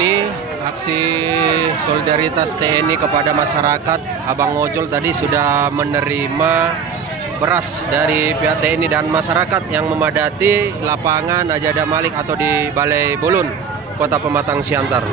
Ini aksi solidaritas TNI kepada masyarakat. Abang ojol tadi sudah menerima beras dari pihak TNI dan masyarakat yang memadati lapangan Haji Adam Malik atau di Balai Bolon, Kota Pematang Siantar.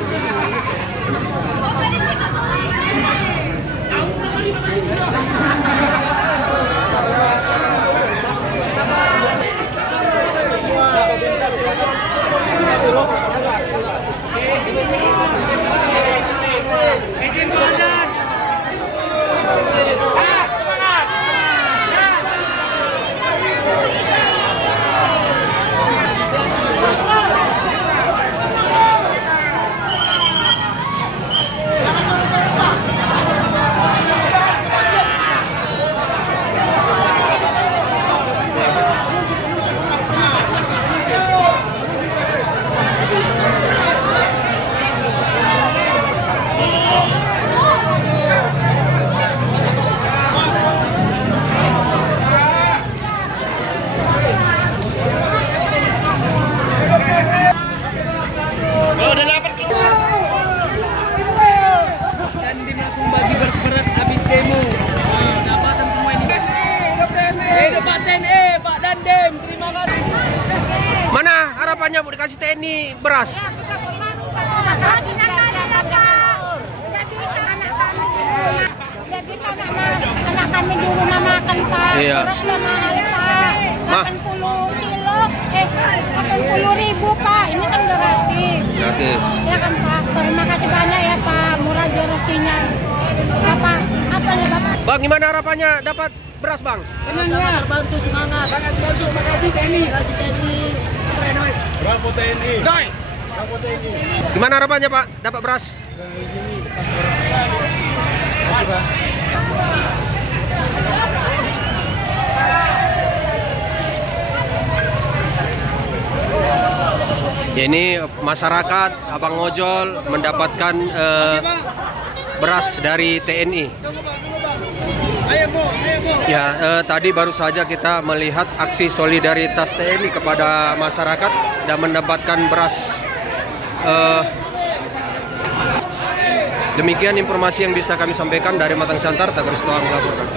Mana harapannya Bu dikasih TNI beras? Gak bisa anak kami di rumah makan Pak. Iya. Berasnya mahal Pak. 80.000 Pak. Ini kan gratis. Gratis. Ya kan Pak. Terima kasih banyak ya Pak. Murah rezekinya. Bapak, apanya Bapak? Bang, gimana harapannya dapat beras Bang? Senang ya. Terbantu semangat. Sangat bantu. Makasih TNI. Kasih TNI. Bravo TNI. Doi. Bravo TNI. Gimana harapannya Pak dapat beras? Ini masyarakat Abang Ojol mendapatkan beras dari TNI. Ya, tadi baru saja kita melihat aksi solidaritas TNI kepada masyarakat dan mendapatkan beras. Demikian informasi yang bisa kami sampaikan dari Matang Siantar. Tagar Stoang melaporkan.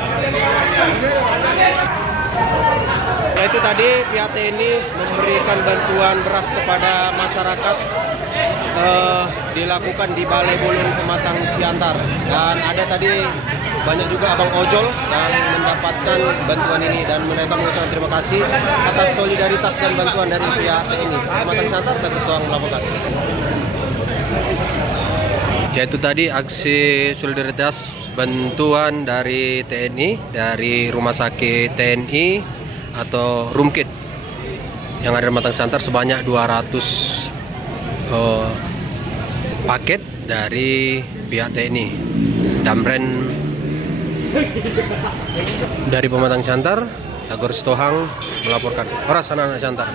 Nah, itu tadi pihak TNI memberikan bantuan beras kepada masyarakat, dilakukan di Balai Bolon Pematang Siantar, dan ada tadi banyak juga abang ojol yang mendapatkan bantuan ini, dan mereka mengucapkan terima kasih atas solidaritas dan bantuan dari pihak TNI. Pematang Siantar, Tagar Stoang melaporkan. Yaitu tadi aksi solidaritas bantuan dari TNI, dari Rumah Sakit TNI atau Rumkit yang ada di Matang Siantar, sebanyak 200 paket dari pihak TNI. Damren dari Pematang Siantar, Tagar Stoang melaporkan. Horas anak-anak Siantar.